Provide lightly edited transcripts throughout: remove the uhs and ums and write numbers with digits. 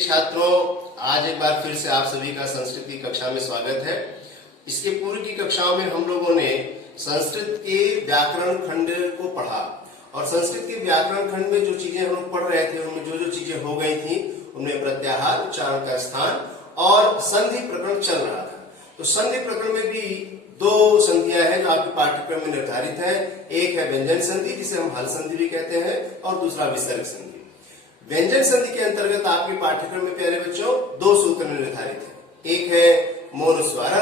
छात्रों, आज एक बार फिर से आप सभी का संस्कृत की कक्षा में स्वागत है। इसके पूर्व की कक्षाओं में हम लोगों ने संस्कृत के व्याकरण खंड को पढ़ा और संस्कृत के व्याकरण खंड में जो चीजें हम लोग पढ़ रहे थे उनमें जो जो चीजें हो गई थी उनमें प्रत्याहार, उच्चारण का स्थान और संधि प्रकरण चल रहा था। तो संधि प्रकरण में भी दो संधियां हैं जो आपके पाठ्यक्रम में निर्धारित है। एक है व्यंजन संधि जिसे हम हल संधि भी कहते हैं और दूसरा विसर्ग संधि। व्यंजन संधि के अंतर्गत आपके पाठ्यक्रम में प्यारे बच्चों दो सूत्र निर्धारित है। एक है मोनुस्वार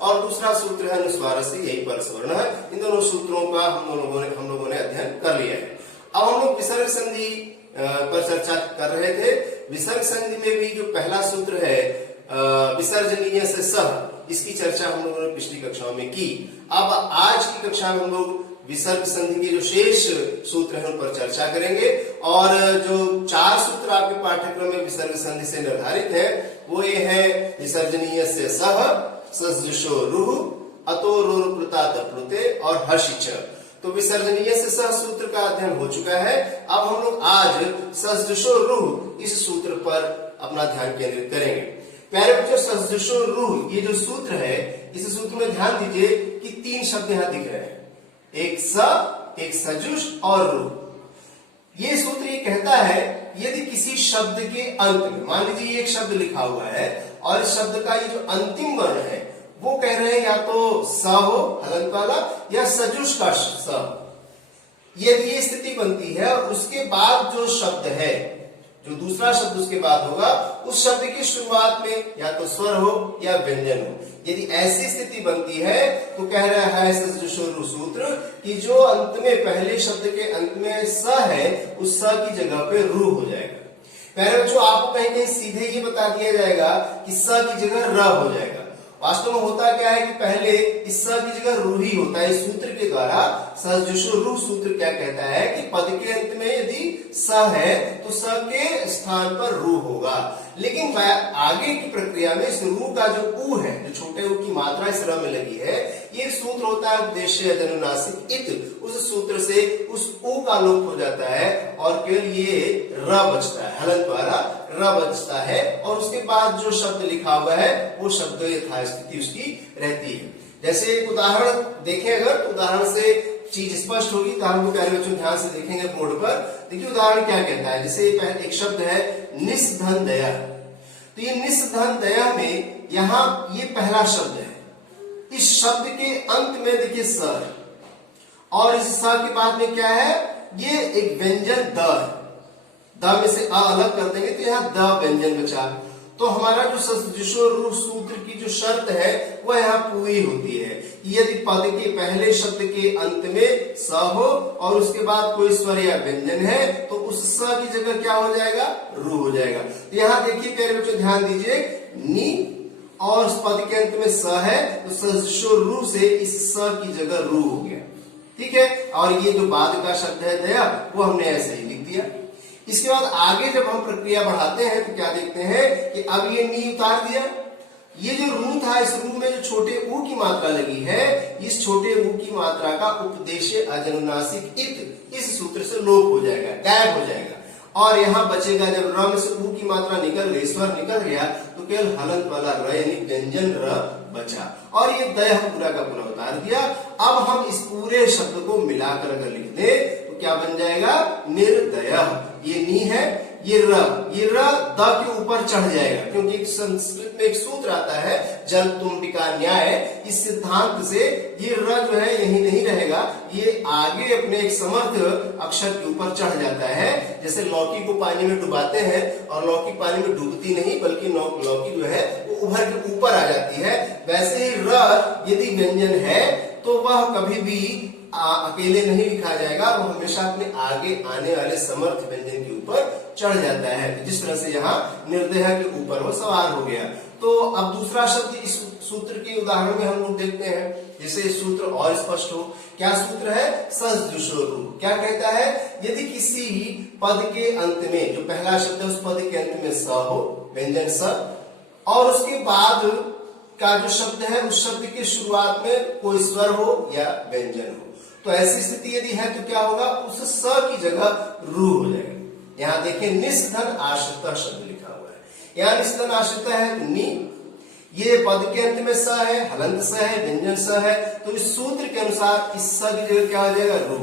और दूसरा सूत्र है अनुस्वार से यही परस्वर्ण है। इन दोनों सूत्रों का हम लोगों ने अध्ययन कर लिया है। अब हम लोग विसर्ग संधि पर चर्चा कर रहे थे। विसर्ग संधि में भी जो पहला सूत्र है विसर्जनीय से सह, इसकी चर्चा हम लोगों ने पिछली कक्षाओं में की। अब आज की कक्षा में हम लोग विसर्ग संधि के जो शेष सूत्र हैं उन पर चर्चा करेंगे और जो चार सूत्र आपके पाठ्यक्रम में विसर्ग संधि से निर्धारित है वो ये है विसर्जनीय से सह, सजुषो रुह, अतो रोर प्लुता दप्लुते और हर्षिच। तो विसर्जनीय से सह सूत्र का अध्ययन हो चुका है। अब हम लोग आज सजुषो रुह इस सूत्र पर अपना ध्यान केंद्रित करेंगे। प्यारे बच्चों, सजुषो रुह ये जो सूत्र है, इस सूत्र में ध्यान दीजिए कि तीन शब्द यहाँ दिख रहे हैं, एक स, एक सजुष और रु। ये सूत्र ये कहता है यदि किसी शब्द के अंत में, मान लीजिए एक शब्द लिखा हुआ है और इस शब्द का ये जो अंतिम वर्ण है वो कह रहे हैं या तो स हो हलंत वाला या सजुष का स। यदि ये स्थिति बनती है और उसके बाद जो शब्द है, जो दूसरा शब्द उसके बाद होगा, उस शब्द की शुरुआत में या तो स्वर हो या व्यंजन हो, यदि ऐसी स्थिति बनती है तो कह रहा है सजुषो सूत्र कि जो अंत में पहले शब्द के अंत में स है उस स की जगह पे रू हो जाएगा। पहले बच्चों आपको कहीं कहीं सीधे ये बता दिया जाएगा कि स की जगह र हो जाएगा। वास्तव में होता क्या है कि पहले इस स की जगह रू ही होता है। इस सूत्र के द्वारा सजुषो रू सूत्र क्या कहता है कि पद के अंत में यदि स है तो स के स्थान पर रू होगा, लेकिन आगे की प्रक्रिया में इस रू का जो ऊ है, जो छोटे ऊ की मात्रा इस र में लगी है, ये सूत्र होता है उपदेश्य अनुनासिक इत। उस सूत्र से उस ऊ का लोप हो जाता है और केवल ये र बचता है, हलंत द्वारा र बचता है और उसके बाद जो शब्द लिखा हुआ है वो शब्द यथास्थिति उसकी रहती है। जैसे एक उदाहरण देखें, अगर उदाहरण से चीज स्पष्ट होगी तो हम प्यारे बच्चों ध्यान से देखेंगे बोर्ड पर। देखिए उदाहरण क्या कहता है। जैसे एक शब्द है निस्धन दया, तो ये निस्धन दया में यहाँ ये पहला शब्द है। इस शब्द के अंत में देखिए स है और इस स के बाद में क्या है, ये एक व्यंजन द है। द में से अ अलग कर देंगे तो यहाँ द व्यंजन बचा। तो हमारा जो सजुषो रू सूत्र की जो शर्त है वह यहाँ पूरी होती है। यदि पद के पहले शब्द के अंत में स हो और उसके बाद कोई स्वर या व्यंजन है तो उस स की जगह क्या हो जाएगा, रू हो जाएगा। तो यहाँ देखिए प्यारे बच्चों ध्यान दीजिए, नी और उस पद के अंत में स है तो सजुषो रू से इस स की जगह रू हो गया। ठीक है, और ये जो बाद का शब्द है दया वो हमने ऐसे ही लिख दिया। इसके बाद आगे जब हम प्रक्रिया बढ़ाते हैं तो क्या देखते हैं कि अब ये नी उतार दिया। ये जो रू था, इस रू में जो छोटे ऊ की मात्रा लगी है, इस छोटे ऊ की मात्रा का उपदेश्य अजनुनासिक इत इस सूत्र से लोप हो जाएगा, गायब हो जाएगा और यहाँ बचेगा जब र में से ऊ की मात्रा निकल गई, स्वर निकल गया तो केवल हलंत वाला र यानी व्यंजन र बचा और ये दया पूरा का पूरा उतार दिया। अब हम इस पूरे शब्द को मिलाकर अगर लिख दें तो क्या बन जाएगा, निर्दय। ये नी है, ये र द के ऊपर चढ़ जाएगा क्योंकि संस्कृत में एक सूत्र आता है जल तुम्बिका न्याय। इस सिद्धांत से ये र जो है यही नहीं रहेगा, ये आगे अपने एक समर्थ अक्षर के ऊपर चढ़ जाता है। जैसे लौकी को पानी में डुबाते हैं और लौकी पानी में डूबती नहीं बल्कि लौकी जो है वो उभर के ऊपर आ जाती है, वैसे ही र यदि व्यंजन है तो वह कभी भी अकेले नहीं लिखा जाएगा, वो हमेशा अपने आगे आने वाले समर्थ व्यंजन के ऊपर चढ़ जाता है। जिस तरह से यहाँ निर्दय के ऊपर वो सवार हो गया। तो अब दूसरा शब्द इस सूत्र के उदाहरण में हम लोग देखते हैं, जिससे सूत्र और स्पष्ट हो। क्या सूत्र है, सजुषो रू। क्या कहता है, यदि किसी पद के अंत में जो पहला शब्द है उस पद के अंत में स हो, व्यंजन स, और उसके बाद का जो शब्द है उस शब्द की शुरुआत में कोई स्वर हो या व्यंजन हो, तो ऐसी स्थिति यदि है तो क्या होगा, उस स की जगह रू हो जाएगा। यहाँ देखिए निस्धन आश्रित शब्द लिखा हुआ है। यहाँ निस्धन आश्रित है नी, ये पद के अंत में स है, हलंत स है, व्यंजन स है, तो इस सूत्र के अनुसार इस स की जगह क्या हो जाएगा, रू।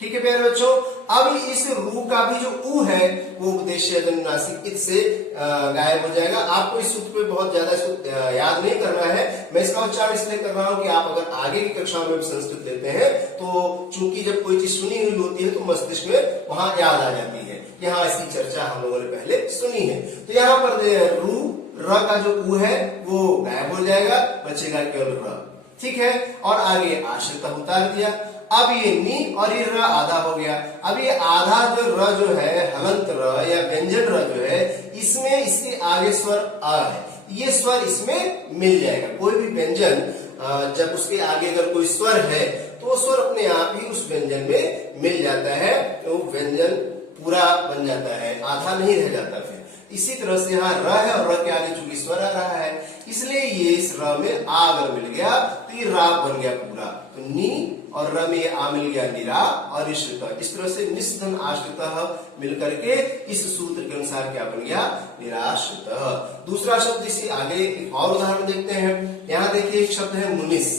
ठीक है प्यारे बच्चों, अब इस रू का भी जो ऊ है वो उपदेशीय अनुनासिक इत से गायब हो जाएगा। आपको इस सूत्र पे बहुत ज्यादा याद नहीं करना है, मैं इसका उच्चारण इसलिए कर रहा हूं कि आप अगर आगे की कक्षाओं में संस्कृत लेते हैं तो चूंकि जब कोई चीज सुनी हुई होती है तो मस्तिष्क में वहां याद आ जाती है कि हाँ इसकी चर्चा हम लोगों ने पहले सुनी है। तो यहाँ पर रू र का जो ऊ है वो गायब हो जाएगा, बचेगा केवल र। ठीक है, और आगे आश्रित उतार दिया। अब ये नी और ये र आधा हो गया। अब ये आधा जो र जो है, हलंत र या व्यंजन र जो है, इसमें इसके आगे स्वर अ है, ये स्वर इसमें मिल जाएगा। कोई भी व्यंजन जब उसके आगे अगर कोई स्वर है तो वो स्वर अपने आप ही उस व्यंजन में मिल जाता है, तो व्यंजन पूरा बन जाता है, आधा नहीं रह जाता फिर। इसी तरह से यहाँ र है और र के आगे चूंकि स्वर आ रहा है, इसलिए ये इस र में आ अगर मिल गया तो ये रा बन गया पूरा। तो नी और र में आ मिल गया निरा और इश्रित। इस तरह से निस्धन आश्रित मिलकर के इस सूत्र के अनुसार क्या बन गया, निराश्रित। दूसरा शब्द इसी आगे एक और उदाहरण देखते हैं। यहाँ देखिए एक शब्द है मुनिस,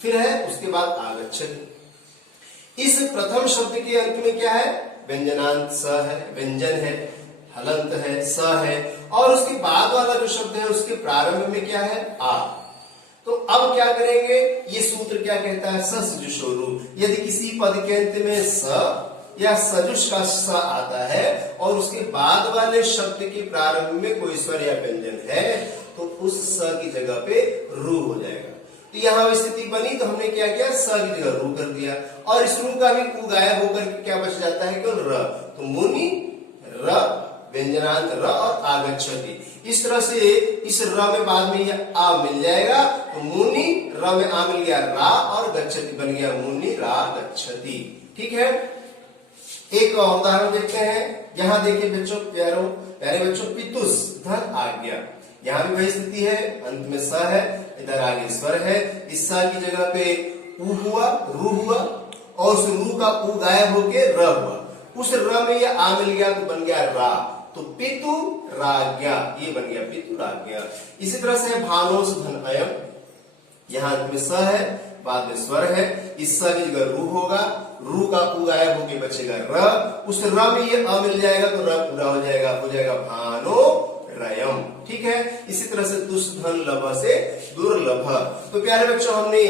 फिर है उसके बाद आगच्छति। इस प्रथम शब्द के अंत में क्या है, व्यंजनांत स है, व्यंजन है, हलंत है, स है, और उसके बाद वाला जो शब्द है उसके प्रारंभ में क्या है, आ। तो अब क्या करेंगे, ये सूत्र क्या कहता है, सजुषोरु। यदि किसी पद के अंत में स या सजुष का स आता है और उसके बाद वाले शब्द के प्रारंभ में कोई स्वर या व्यंजन है तो उस स की जगह पे रू हो जाएगा। तो यहाँ स्थिति बनी तो हमने क्या किया, स की जगह रू कर दिया, और इस रू का भी ऊ गायब होकर क्या बच जाता है, केवल र। तो मुनि, र, व्यंजनांत र और आगच्छति। इस तरह से इस र में बाद में यह आ मिल जाएगा, तो मुनि, र में आ मिल गया रा और गच्छति बन गया मुनि रा गच्छति। ठीक है, एक उदाहरण देखते हैं। यहाँ देखिए बच्चों, प्यारे बच्चों, पितुस धन आज्ञा। यहाँ भी वही स्थिति है, अंत में स है, इधर आगे स्वर है, इस स की जगह पे ऊ हुआ, रू हुआ, और उस रू का ऊ गायब होके र हुआ। उस र में यह आ मिल गया तो बन गया रा, तो पितु राज्ञा, ये बन गया पितु राज्ञा। इसी तरह से भानोस धन अयम, यहाँ अंत में स है, बाद में स्वर है, इस स की जगह रू होगा, रू का ऊ गायब होके बचेगा र, उस र में ये अ मिल जाएगा तो र पूरा हो जाएगा भानो रयम। ठीक है, इसी तरह से दुष्धन लभ से दुर्लभ। तो प्यारे बच्चों, हमने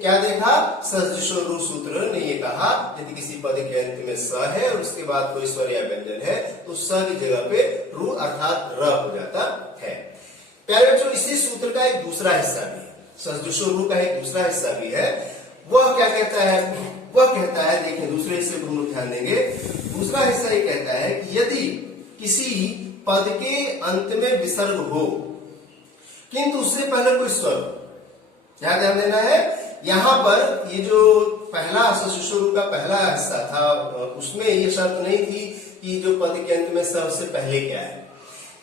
क्या देखा, सजुषोरु सूत्र ने ये कहा यदि किसी पद के अंत में स है और उसके बाद कोई स्वर या व्यंजन है तो स की जगह पे रू अर्थात र हो जाता है। प्यारे बच्चों, इसी सूत्र का एक दूसरा हिस्सा भी है, सजुषोरु का एक दूसरा हिस्सा भी है। वह क्या कहता है, वह कहता है, देखिए दूसरे हिस्से को हम लोग ध्यान देंगे। दूसरा हिस्सा ये कहता है कि यदि किसी पद के अंत में विसर्ग हो किंतु उससे पहले कोई स्वर, ध्यान देना है। यहाँ पर ये जो पहला सजुषोरु का पहला हिस्सा था उसमें ये शर्त नहीं थी कि जो पद के अंत में सबसे पहले क्या है,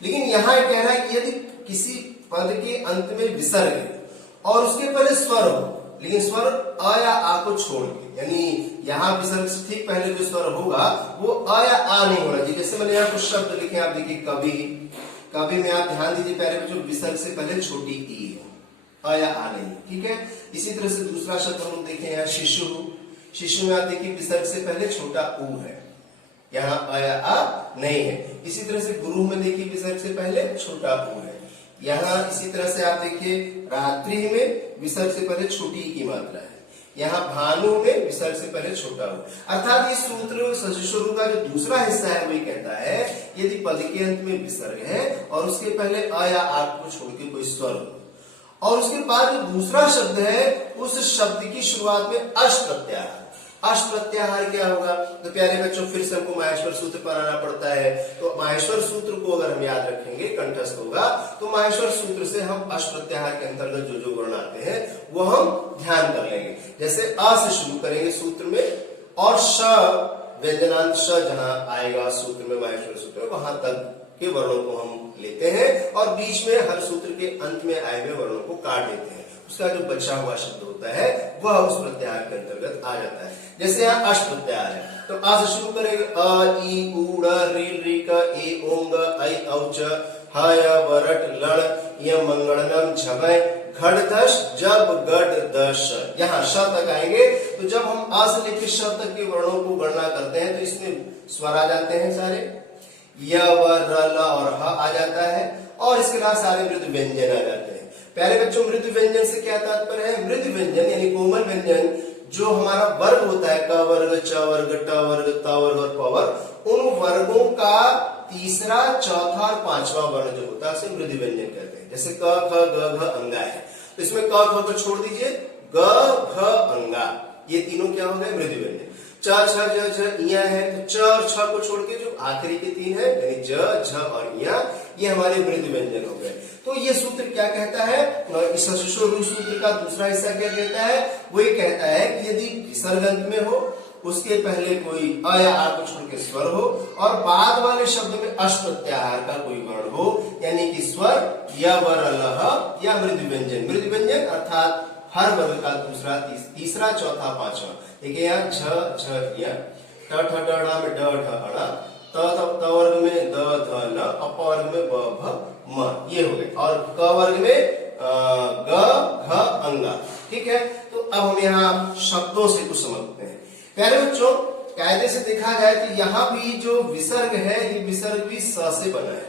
लेकिन यहाँ कह रहा है कि यदि किसी पद के अंत में विसर्ग है और उसके पहले स्वर हो, लेकिन स्वर अ या आ को छोड़ के, यानी यहाँ विसर्ग से ठीक पहले जो स्वर होगा वो अ या आ नहीं होना चाहिए। जैसे मैंने यहाँ कुछ शब्द लिखे, आप देखिए कवि, कवि में आप ध्यान दीजिए प्यारे बच्चों, विसर्ग से पहले छोटी ई है, अ या आ नहीं। ठीक है, इसी तरह से दूसरा शब्द हम लोग देखें यहाँ शिशु, शिशु में आप देखिए विसर्ग से पहले छोटा ऊ है, यहाँ अ या आ नहीं है। इसी तरह से गुरु में देखिए विसर्ग से पहले छोटा ऊ है। यहाँ इसी तरह से आप देखिए रात्रि में विसर्ग से पहले छोटी की मात्रा है, यहाँ भानु में विसर्ग से पहले छोटा हो। अर्थात इस सूत्र सजुषोरु का जो दूसरा हिस्सा है वही कहता है यदि पद के अंत में विसर्ग है और उसके पहले अ या आ को छोड़ के कोई स्वर हो और उसके बाद जो दूसरा शब्द है उस शब्द की शुरुआत में अश प्रत्याहार। अश प्रत्याहार क्या होगा, तो प्यारे बच्चों फिर से हमको माहेश्वर सूत्र पर आना पड़ता है। तो माहेश्वर सूत्र को अगर हम याद रखेंगे, कंठस्थ होगा, तो माहेश्वर सूत्र से हम अश प्रत्याहार के अंतर्गत जो जो वर्ण आते हैं वो हम ध्यान कर लेंगे। जैसे अ से शुरू करेंगे सूत्र में, और श व्यंजनांत श जहां आएगा सूत्र में, माहेश्वर सूत्र में, वहां तक के वर्णों को हम लेते हैं और बीच में हर सूत्र के अंत में आए हुए वर्णों को काट देते हैं। उसका जो बचा हुआ शब्द होता है वह उस प्रत्याहार के अंतर्गत आ जाता है। जैसे यहाँ अश प्रत्याहार है, तो आ से शुरू करेंगे अ ई उ ड़ ऋ ऋ क ए ओंग ऐ औ च ह य वरट लण य मंगणनम झबय घड़दश जब गढ़ दश। यहाँ श तक आएंगे तो जब हम आ से लेकर श तक के वर्णों को गणना करते हैं तो इसमें स्वर आ जाते हैं सारे, य व र ल और ह आ जाता है और इसके अलावा सारे मृदु व्यंजन आ जाते हैं। प्यारे बच्चों, मृदु व्यंजन से क्या तात्पर्य है? मृदु व्यंजन यानी कोमल व्यंजन जो हमारा वर्ग होता है, क वर्ग, च वर्ग, ट वर्ग, त वर्ग और प वर्ग, उन वर्गों का तीसरा, चौथा और पांचवा वर्ण जो होता है उसे मृदु व्यंजन कहते हैं। जैसे क ख ग घ अंगा है तो इसमें क ख को छोड़ दीजिए, ग घ अंगा, ये तीनों क्या हो गए? मृदु व्यंजन। च छ ज झ इया है तो च और छ को छोड़ के जो आखिरी के तीन है यानी ज झ और इया, ये हमारे मृदु व्यंजन हो गए। तो ये सूत्र क्या कहता है? इस ससुर सूत्र का दूसरा हिस्सा क्या कहता है? वो ये कहता है कि यदि विसर्ग अंत में हो, उसके पहले कोई अ या आ को छोड़ के स्वर हो और बाद वाले शब्द में अश प्रत्याहार का कोई वर्ण हो, यानी कि स्वर य व र ल ह या मृदु व्यंजन। मृदु व्यंजन अर्थात हर वर्ग का दूसरा, तीसरा, चौथा, पांचवा। देखिए यहाँ झ झ य, ट ठ ड ढ़ में ड ढ अड़ा, त वर्ग में द ध न, अप वर्ग में ब भ म, ये हो गए। और क वर्ग में ग घ अंगा। ठीक है, तो अब हम यहाँ शब्दों से कुछ समझते हैं। प्यारे बच्चों, कायदे से देखा जाए तो यहाँ भी जो विसर्ग है ये विसर्ग भी स से बना है।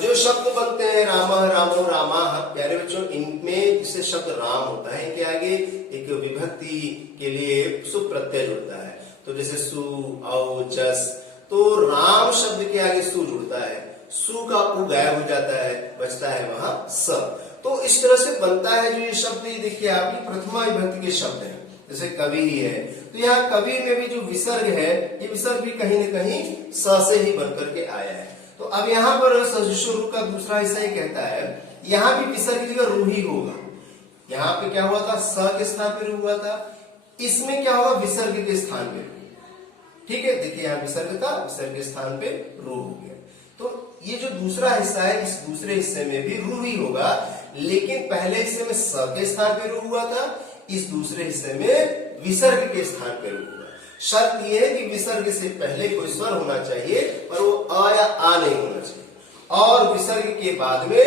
जो शब्द बनते हैं राम, रामो, रामा, प्यारे बच्चों, इनमें जिसे शब्द राम होता है इनके आगे एक विभक्ति के लिए सु प्रत्यय जुड़ता है। तो जैसे सु, औ, जस, तो राम शब्द के आगे सु जुड़ता है, सु का उ गायब हो जाता है, बचता है वहां स। तो इस तरह से बनता है जो ये शब्द। ये देखिए आप, ये प्रथमा विभक्ति के शब्द हैं। जैसे कवि ही है तो यहाँ कवि में भी जो विसर्ग है ये विसर्ग भी कहीं न कहीं स से ही बनकर के आया है। तो अब यहाँ पर सजुषु का दूसरा हिस्सा ये कहता है, यहाँ भी विसर्ग की जगह रू ही होगा। यहाँ पे क्या हुआ था? स के स्थान पे रू हुआ था, इसमें क्या होगा? विसर्ग के स्थान पे रू। ठीक है, देखिए यहाँ विसर्ग था, विसर्ग के स्थान पे रू हो गया। तो ये जो दूसरा हिस्सा है, इस दूसरे हिस्से में भी रू ही होगा, लेकिन पहले हिस्से में स के स्थान पे रू हुआ था, इस दूसरे हिस्से में विसर्ग के स्थान पे रू हुआ। शर्त यह है कि विसर्ग से पहले कोई स्वर होना चाहिए और वो अ या आ नहीं होना चाहिए, और विसर्ग के बाद में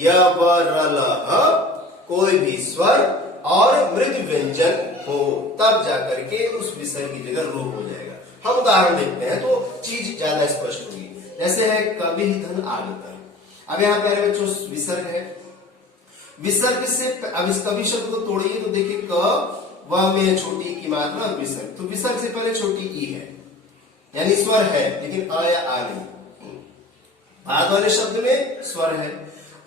य व र ल ह कोई भी स्वर और मृदु व्यंजन हो, तब जाकर के उस विसर्ग की जगह रू हो जाएगा। हम उदाहरण देखते हैं तो चीज ज्यादा स्पष्ट होगी। जैसे है कवि धन आगता। अब यहाँ प्यारे बच्चों विसर्ग है, विसर्ग से अब इस कवि शब्द को तोड़िए तो देखिए क व में छोटी की मात्रा और विसर्ग, तो विसर्ग से पहले छोटी ई है यानी स्वर है, लेकिन अ या आ नहीं। बाद वाले शब्द में स्वर है।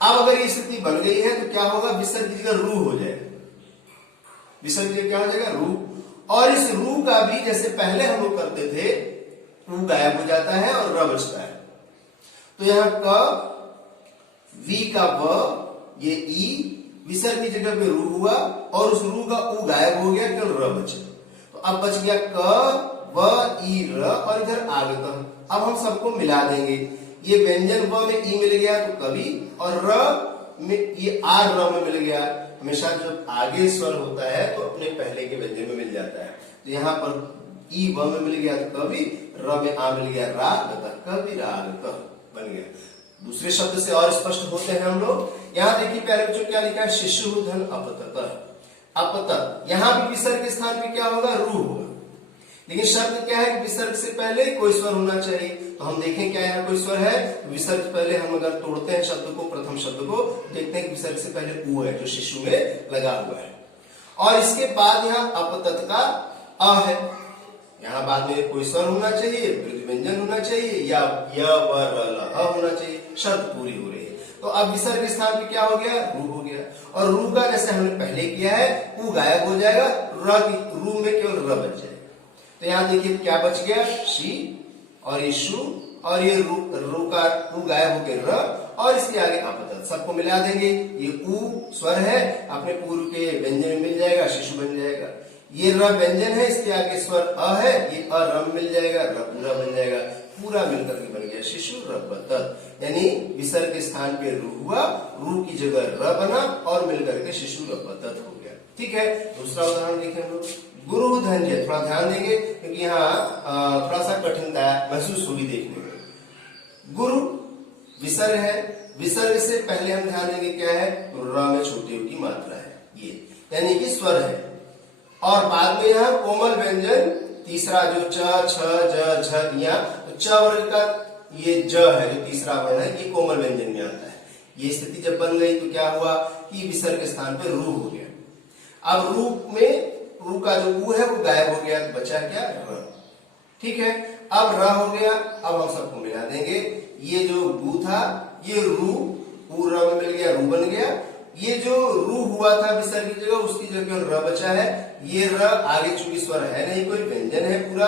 अब अगर ये स्थिति बन गई है तो क्या होगा? विसर्ग की जगह रू हो जाएगा। विसर्ग की जगह क्या हो जाएगा? रू। और इस रू का भी जैसे पहले हम लोग करते थे, रू गायब हो जाता है और र बचता है। तो यहाँ क, वी का व, ये ई, विसर्ग की जगह पे रू हुआ और उस रू का उ गायब हो गया, केवल र बचे। तो अब बच गया क, व, ई, र और इधर आगत। अब हम सबको मिला देंगे। ये व्यंजन व में ई मिल गया तो कवि, और र में ये आर र में मिल गया। हमेशा जब आगे स्वर होता है तो अपने पहले के व्यंजन में मिल जाता है। तो यहाँ पर ई व में मिल गया तो कवि, र में आ मिल गया रागत, कवि रागत बन गया। दूसरे शब्द से और स्पष्ट होते हैं हम लोग। यहाँ देखिए प्यारे बच्चों क्या लिखा है? शिशु धन अपतत। अपतत, यहाँ भी विसर्ग के स्थान पे क्या होगा? रू होगा। लेकिन शब्द क्या है कि विसर्ग से पहले कोई स्वर होना चाहिए। तो हम देखें क्या यहाँ कोई स्वर है? विसर्ग पहले हम अगर तोड़ते हैं शब्द को, प्रथम शब्द को, देखते हैं कि विसर्ग से पहले ऊ है जो शिशु में लगा हुआ है, और इसके बाद यहाँ अपतत का अ है। यहाँ बाद में कोई स्वर होना चाहिए, मृदु व्यंजन होना चाहिए, या य व र ल ह होना चाहिए। शर्त पूरी हो रही है। तो अब विसर्ग के स्थान पे क्या हो गया? रू हो गया। और रू का जैसे हमने पहले किया है, ऊ गायब हो जाएगा, रू में केवल र बच जाएगा। तो यहाँ देखिए क्या बच गया? शी, और ये शु, और ये रू का रू गायब हो गया र, और इसके आगे अपतत। सबको मिला देंगे। ये ऊ स्वर है, अपने पूर्व के व्यंजन में मिल जाएगा, शिशु बन जाएगा। ये र व्यंजन है, इसके आगे स्वर अ है, ये अ रम मिल जाएगा, र पूरा बन जाएगा। पूरा मिलकर के बन गया शिशु रपतत। यानी विसर्ग के स्थान पे रू हुआ, रू की जगह र बना और मिलकर के शिशु रपतत हो गया। ठीक है, दूसरा उदाहरण देखें हम लोग। गुरु धन्य, थोड़ा ध्यान देंगे क्योंकि यहाँ थोड़ा सा कठिनता महसूस होगी देखने में। गुरु विसर्ग है, विसर्ग से पहले हम ध्यान देंगे क्या है, र में छोटे की मात्रा है ये, यानी कि स्वर है। और बाद में यहाँ कोमल व्यंजन तीसरा जो च छ ज झ या च वर्ग का ये ज है जो तीसरा वर्ण है, ये कोमल व्यंजन में आता है। ये स्थिति जब बन गई तो क्या हुआ कि विसर्ग के स्थान पे रू हो गया। अब रू में रू का जो ऊ है वो गायब हो गया, तो बचा क्या, र। ठीक है, अब र हो गया। अब हम सबको मिला देंगे, ये जो गु था ये रू, ऊ र में मिल गया, रू बन गया। ये जो रू हुआ था विसर्ग की जगह, उसकी जगह र बचा है। ये र आगे चूंकि स्वर है नहीं, कोई व्यंजन है, पूरा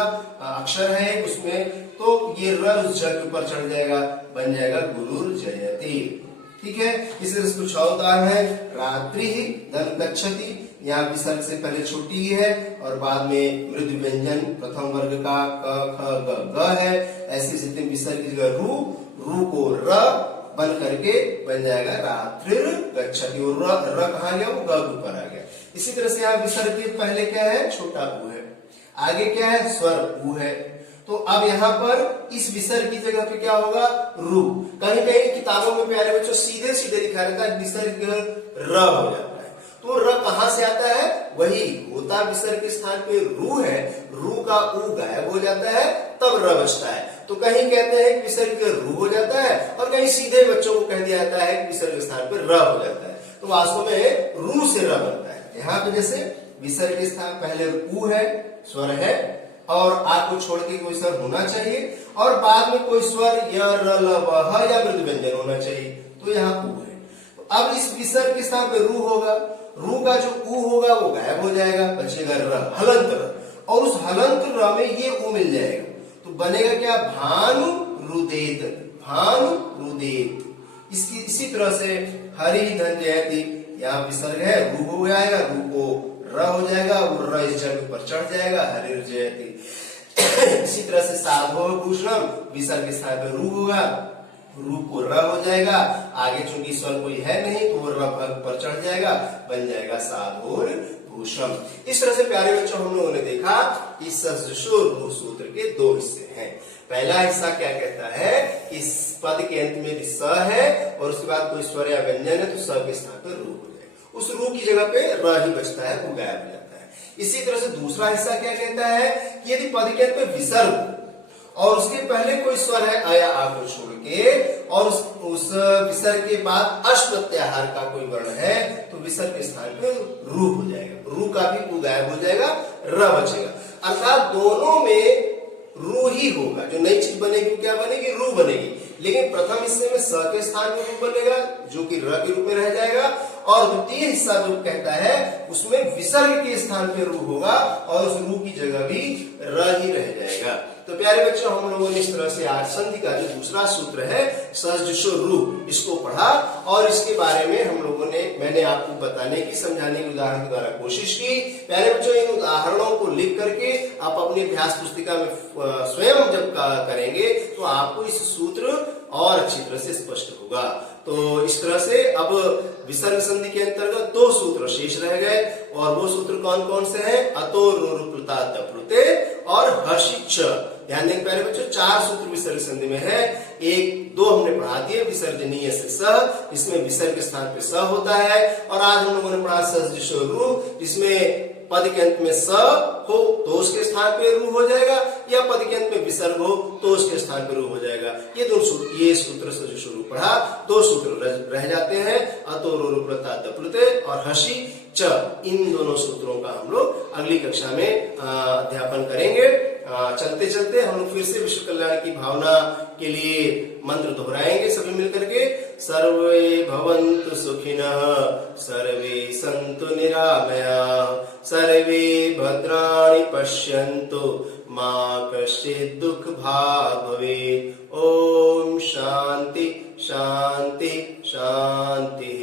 अक्षर है उसमें, तो ये र उस ज के ऊपर चढ़ जाएगा, बन जाएगा गुरुर जयति। ठीक है, इसी तरह से कुछ और उदाहरण है, रात्रि धन गच्छति, यहाँ विसर्ग से पहले छोटी है और बाद में मृदु व्यंजन प्रथम वर्ग का क ख ग ग है। ऐसी स्थिति में विसर्ग की जगह रू, रू को र बन करके बन जाएगा रात्रिर गच्छति, और र कहाँ गया, वो ग के ऊपर आ गया। इसी तरह से यहाँ विसर्ग के पहले क्या है, छोटा ऊ है, आगे क्या है, स्वर ऊ है। तो अब यहाँ पर इस विसर्ग की जगह पे क्या होगा, रू। कहीं कहीं किताबों में प्यारे बच्चों सीधे सीधे लिखा रहता है, विसर्ग र हो जाता है। तो र कहाँ से आता है, वही होता विसर्ग के स्थान पे रू है, रू का ऊ गायब हो जाता है, तब र बचता है। तो कहीं कहते हैं कि विसर्ग रू हो जाता है, और कहीं सीधे बच्चों को कह दिया जाता है कि विसर्ग के स्थान पे र हो जाता है। तो वास्तव में रू से र बनता है। यहाँ पे जैसे विसर्ग के स्थान पहले ऊ है, स्वर है, और आ को छोड़ के कोई स्वर होना चाहिए, और बाद में कोई स्वर य र ल व ह या मृदु व्यंजन होना चाहिए, तो यहाँ ऊ है। तो अब इस विसर्ग के स्थान पे रू होगा, रू का जो ऊ होगा वो गायब हो जाएगा, बचेगा र, हलंत र, और उस हलंत र में ये ऊ मिल जाएगा, तो बनेगा क्या, भानु रुदेत, भानु रुदेत। इसी तरह से हरि धन जयति, यहाँ विसर्ग है, रू हो जाएगा, रू को र हो जाएगा, और र इस जल पर चढ़ जाएगा, हरि जयति। इसी तरह से साधो भूषणम, विसर्ग के स्थान पे रू होगा, रू को र हो जाएगा, आगे चूंकि स्वर कोई है नहीं तो वो र पर चढ़ जाएगा, बन जाएगा साधोर भूषम। इस तरह से प्यारे बच्चों हम लोगों ने देखा कि सजशो सूत्र के दो हिस्से हैं। पहला हिस्सा क्या कहता है, इस पद के अंत में यदि स है और उसके बाद कोई स्वर या व्यंजन है तो स के स्थान पर रू हो जाएगा, उस रू की जगह पे र ही बचता है, वो गायब हो जाता है। इसी तरह से दूसरा हिस्सा क्या कहता है कि यदि पद के अंत में विसर्ग और उसके पहले कोई स्वर है अ या आ को छोड़ के, और उस विसर्ग के बाद अश प्रत्याहार का कोई वर्ण है, तो विसर्ग के स्थान पे रू हो जाएगा, रू का भी ऊ गायब हो जाएगा, र बचेगा। अर्थात दोनों में रू ही होगा, जो नई चीज बनेगी क्या बनेगी, रू बनेगी। लेकिन प्रथम हिस्से में स के स्थान में रू बनेगा जो कि र के रूप में रह जाएगा, और द्वितीय हिस्सा जो कहता है उसमें विसर्ग के स्थान पे रू होगा और उस रू की जगह भी र ही रह जाएगा। तो प्यारे बच्चों हम लोगों ने इस तरह से आज संधि का जो दूसरा सूत्र है सजशो रू, इसको पढ़ा, और इसके बारे में हम लोगों ने, मैंने आपको बताने की, समझाने की उदाहरण के द्वारा कोशिश की। प्यारे बच्चों इन उदाहरणों को लिख करके आप अपनी अभ्यास पुस्तिका में स्वयं जब करेंगे तो आपको इस सूत्र और अच्छी तरह से स्पष्ट होगा। तो इस तरह से अब विसर्ग संधि के अंतर्गत दो सूत्र शेष रह गए, और वो सूत्र कौन कौन से हैं, अतो रुप्लुता तप्लुते और हर्षिच। ध्यान दें प्यारे बच्चों, चार सूत्र विसर्ग संधि में है, एक दो हमने पढ़ा दिए, विसर्जनीय से स, इसमें विसर्ग के स्थान पे स होता है, और आज हम लोगों ने पढ़ा सजशो रू, जिसमें पद के अंत में स हो तो उसके स्थान पे रू हो जाएगा, या पद के अंत में विसर्ग हो तो उसके स्थान पे रू हो जाएगा। ये दो सूत्र, ये सूत्र से शुरू पढ़ा, दो सूत्र रह जाते हैं, अतो रुप्लुता तप्लुते और हसी च। इन दोनों सूत्रों का हम लोग अगली कक्षा में अध्यापन करेंगे। चलते चलते हम लोग फिर से विश्व कल्याण की भावना के लिए मंत्र दोहराएंगे सभी मिलकर के। सर्वे भवन्तु सुखिनः, सर्वे सन्तु निरामयाः, सर्वे भद्राणि पश्यन्तु, मा कश्चित् दुःखभाग् भवेत्। ओम शांति शांति शांति।